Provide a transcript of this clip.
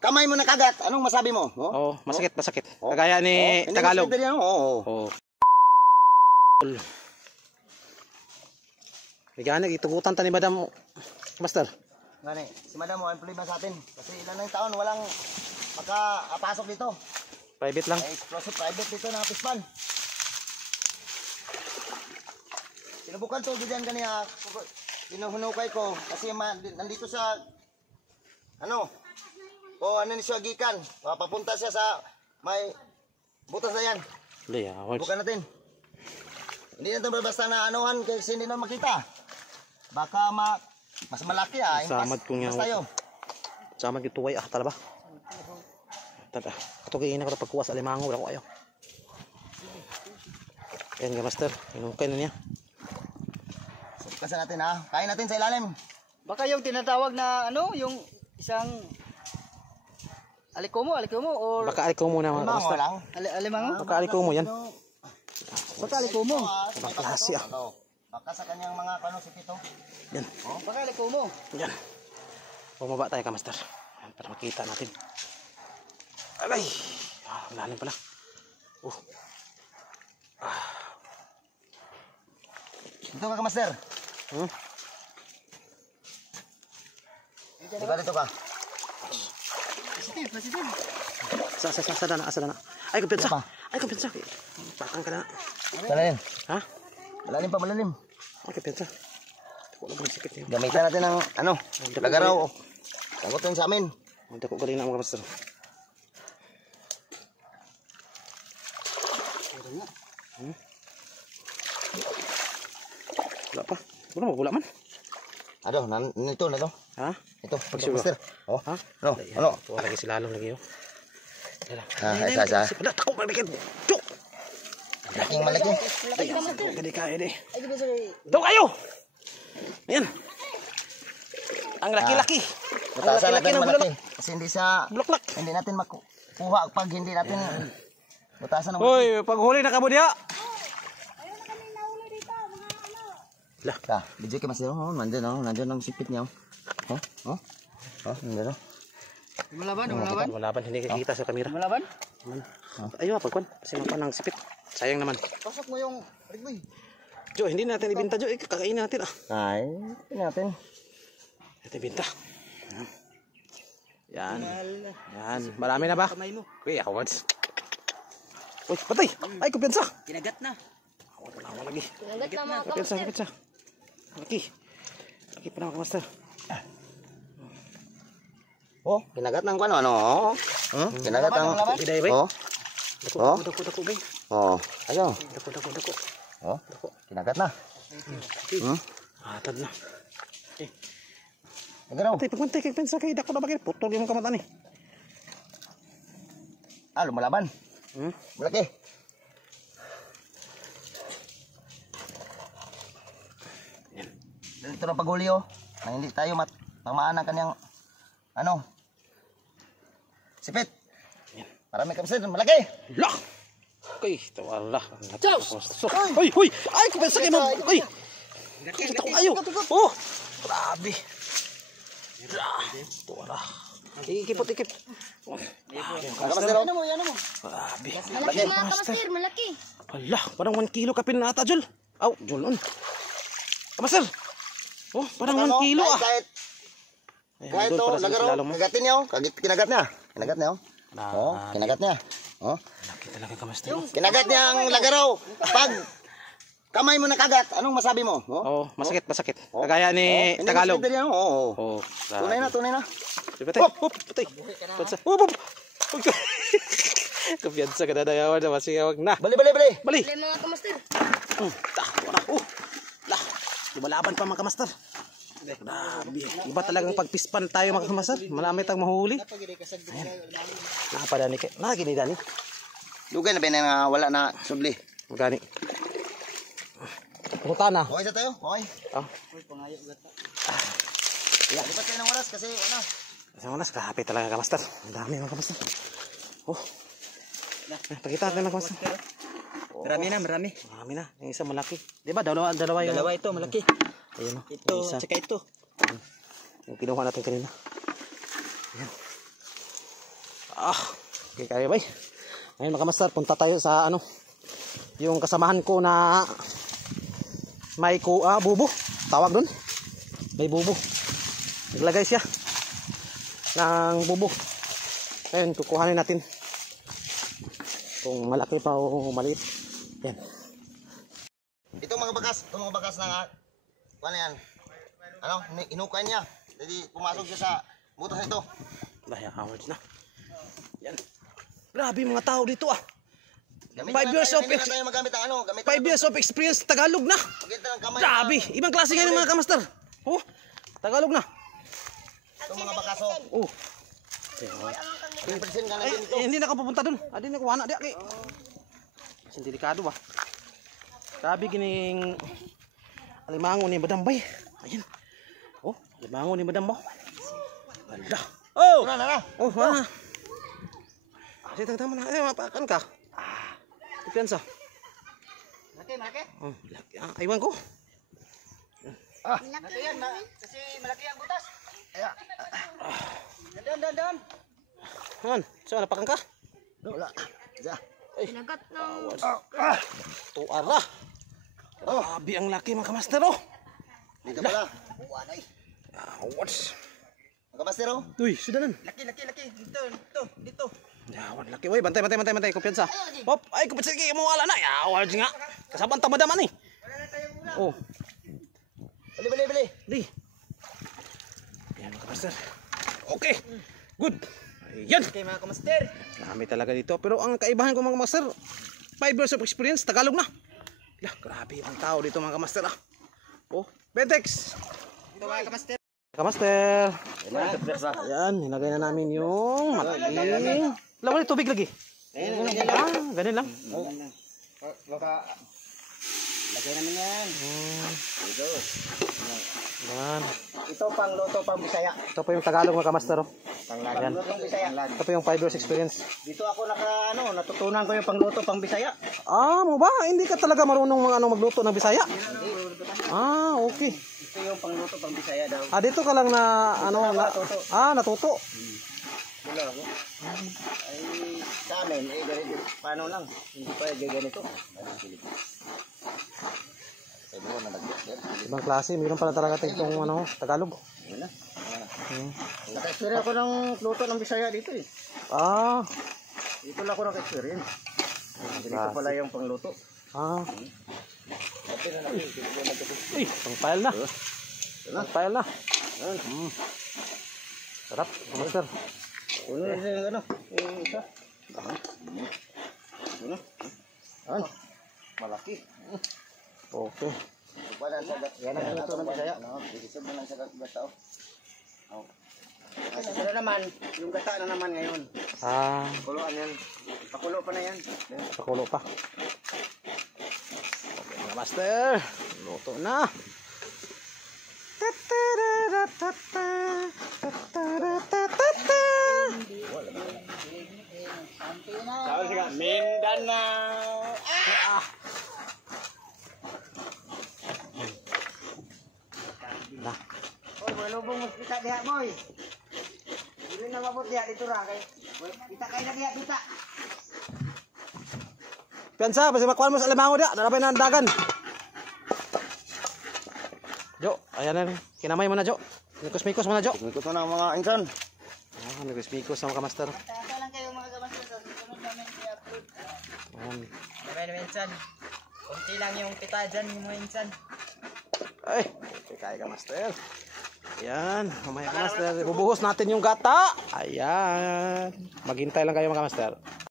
kamay mo nakagat. Anong masabi mo? Oh, masakit. Kagaya ni Tagalog. Oh. Gani itugutan ta ni Madam Master. Gani, si Madam mo ang problema sa atin kasi ilan na yung taon walang makapasok dito. Private lang. Explosive private dito na pispan. Sinubukan to diyan kaniya. Hinuhunukay ko kasi nandito sa ano ni siya gikan. Papunta siya sa may butas na yan. Bukan natin. Hindi natin basta na anuhan kasi hindi na makita. Baka mas malaki Samad ko nga. Samad yung tuway talaba. Tata. Katugin na ko pagkuha sa alimango wala ko ayo. Ayan nga master, hinukay na niya. Kasi natin kain natin sa ilalim. Baka yung tinatawag na yung isang alikomo or baka alikomo na mga master. Alimango? Baka alikomo yan. Baka alikomo. Ibang klase Baka sa kanyang mga sipit Yan. Baka alikomo. Yan. Bumaba tayo ka master. Para makita natin. Alay. Lalim pala. Dito ka master. Diba dito ka? Positive. Asa na. Ay, kumpensa. Bakang ka na. Malalim. Ha? Malalim. Ay, kumpensa. Wala bang sikit niya. Gamitan natin ng lagaraw. Takot yun sa amin. Hindi ko galing na mga master. Wala pa. Wala man. Aduh, nito na to. Ha? Ito, master. Ha? Ano? Wala lagi sila lagi Isa. Wala tako mabikin. Tuk. Laking malaki. Kadi kaya di. Tuk kayo. Ayan. Ang laki-laki. Mataasa natin ng malaki. Kasi bulaklak. Hindi natin makuha pag hindi natin butasan ng Hoy, paghuli na kamo diha. Lah, video kay master. Nandiyan ang sipit niya. Nandiyan. Malaban, hindi kita sa kamera. Malaban? Ayo, pagkuan. Sinapan ng sipit. Sayang naman. Pasok mo yung rigboy. Jo, hindi natin ibinta, Jo. Kakainin natin natin. Ito ibinta. Yan. Marami na ba? Uy, ako once. Uy, patay. Ay, kumpensa. Kinagat na. Wala lagi. Kinagat na mga Kumpensa. kamaster. Laki pa na master. Kinagat ng ano? Kinagat ng Iday, bay. Dako, bay. Ayo. Dako. Kinagat na. Atad na. Nagaraw. Patay, pagmantay kay pensa kay dako na bagay. Putol yung kamata ni. Lumalaban. Malaki. Dito na paghuli na hindi tayo tamaan ng kanyang sipit. Marami kami sir, malaki. Lah. Okay, tawala. Hoy. Ay, kumpensa kay ma'am. Hoy. Kita ko kayo. Grabe. Tawala. Ikip. Ano mo? Grabe. Malaki mga kamaster, malaki. Hala, parang 1 kilo kapin na ata, Jol. Aw, Jol, Kamaster. Parang 1 kilo Kahit lagaraw, kagatin niya kinagat niya. Kinagat niya. Laki talaga, Kamaster. Kinagat niya ang lagaraw. Pag kamay mo nakagat, anong masabi mo? Masakit. Kagaya ni Tagalog. Tunay na. Patay. Patay. Pansa. Kumpiyansa ka na dayawan na masiyawag na. Bali. Bali mga kamaster. Lumalaban pa mga kamaster. Grabe. Iba talagang pagpispan tayo mga kamaster. Malamit ang mahuli. Napadani ka. Nakagini dani. Lugay na ba na wala na subli? Magani. Puta na. Okay sa tayo? Okay. Lipat kayo ng oras kasi Isang oras, kahapit talaga kamaster. Ang dami mga kamaster. Pakita natin mga kamaster. Marami na. Yung isa malaki. Diba? Dalawa yung... Dalawa ito, malaki. Ayun o. Ito, tsaka ito. Yung kinuha natin kanina. Ayan. Okay kayo bay. Ngayon mga master, punta tayo sa ano, yung kasamahan ko na may bubo, tawag doon. May bubo. Naglagay siya ng bubo. Ngayon, kukuhanin natin kung malaki pa o maliit. Yan. Itong mga bakas na ano yan? Ano, inukay niya. Jadi pumasok siya sa butas nito. Dahil awards na. Yan. Grabe mga tao dito ah. 5 years of Hindi na tayo magamit ang ano. 5 years of experience Tagalog na. Pagkita ng kamay. Grabe, ibang klase ngayon mga kamaster. Oh, Tagalog na. Itong mga bakaso. Oh. Pinpresin ka na Ay, din ito. hindi na ako pupunta dun. Adi na ko wana di aki. Sin delikado ba? Grabe gining alimango ni Madam Bay. Ayun. Oh, alimango ni Madam Bay. Wala. Oh. Na. Oh, wala. Sige, tama na. Eh, mapakan ka. Depensa. Malaki. Oh, laki. Aywan ko. Malaki yan. Kasi malaki ang butas. Dan. Man, so napakan ka? Wala. Diyan. Pinagat ng... Tuara. Grabe ang laki mga kamaster oh. Dito pala. What's? Mga bastero. Uy, sudanan. Laki. Dito. Yawan laki. Uy, bantay. Kumpiyansa. Hop, ay kumpiyansa. Sige, mawala na. Yawan nga. Kasabang tamadaman eh. Oh, Bili. di. Yan mga kamaster. Okay. Good. Ayan. Okay mga kamaster. Dami talaga dito. Pero ang kaibahan ko mga kamaster, 5 years of experience, Tagalog na. Lah, grabe ang tao dito mga kamaster ah. Oh, Bentex. Ito mga kamaster. Kamaster. Ayan, nilagay na namin yung mataling. Lawan tubig lagi. Ganun lang. Baka lagay namin yan. Yan. Ito pang luto pang Bisaya. Ito po yung Tagalog mga kamaster. Oh. Ayan. Pang Bisaya. Ito po yung 5 years experience. Dito ako natutunan ko yung pangluto pang Bisaya. Mo ba? Hindi ka talaga marunong mga magluto ng Bisaya? Okay. Ito yung pangluto pang Bisaya daw. Dito ka lang na natuto. Wala ako. Ay, sa amin, ganito. Paano lang? Hindi pa ganito. Ibang klase, mayroon pala talaga itong Tagalog. Wala. Naka-experience ako ng luto ng Bisaya dito eh. Dito lang ako naka-experience. Dito pala yung pangluto. Uy, pang-file na. Pang-file na. Sarap, kamaster. Ano yung ano? Yung isa. Ano? Malaki. Okay. Yan ang luto ng Bisaya. Pero naman, yung gata na naman ngayon. Kuluan yan. Pakulo pa na yan. Pakulo pa. Okay, master. Luto na. Mindanao. Na. Oy, boy, lubong mo kita diha, boy. Dili na mabot diha dito ra kay. Kita kay na diha kita. Piansa, basta makuha mo sa alimango dia. Narapay na ang dagan. Jo, ayan na. Kinamay mo na, Jo. Mikos-mikos mo na, Jo. Ikot mo na mga insan. Mikos-mikos sa mga kamaster. Tata lang kayo mga kamaster sa sunod namin i-upload. Ayan. Maraming minsan. Kunti lang yung kita dyan mga minsan. Ay, okay kaya kamaster. Ayan, mamaya kamaster. Bubuhos natin yung gata. Ayan. Maghintay lang kayo mga kamaster.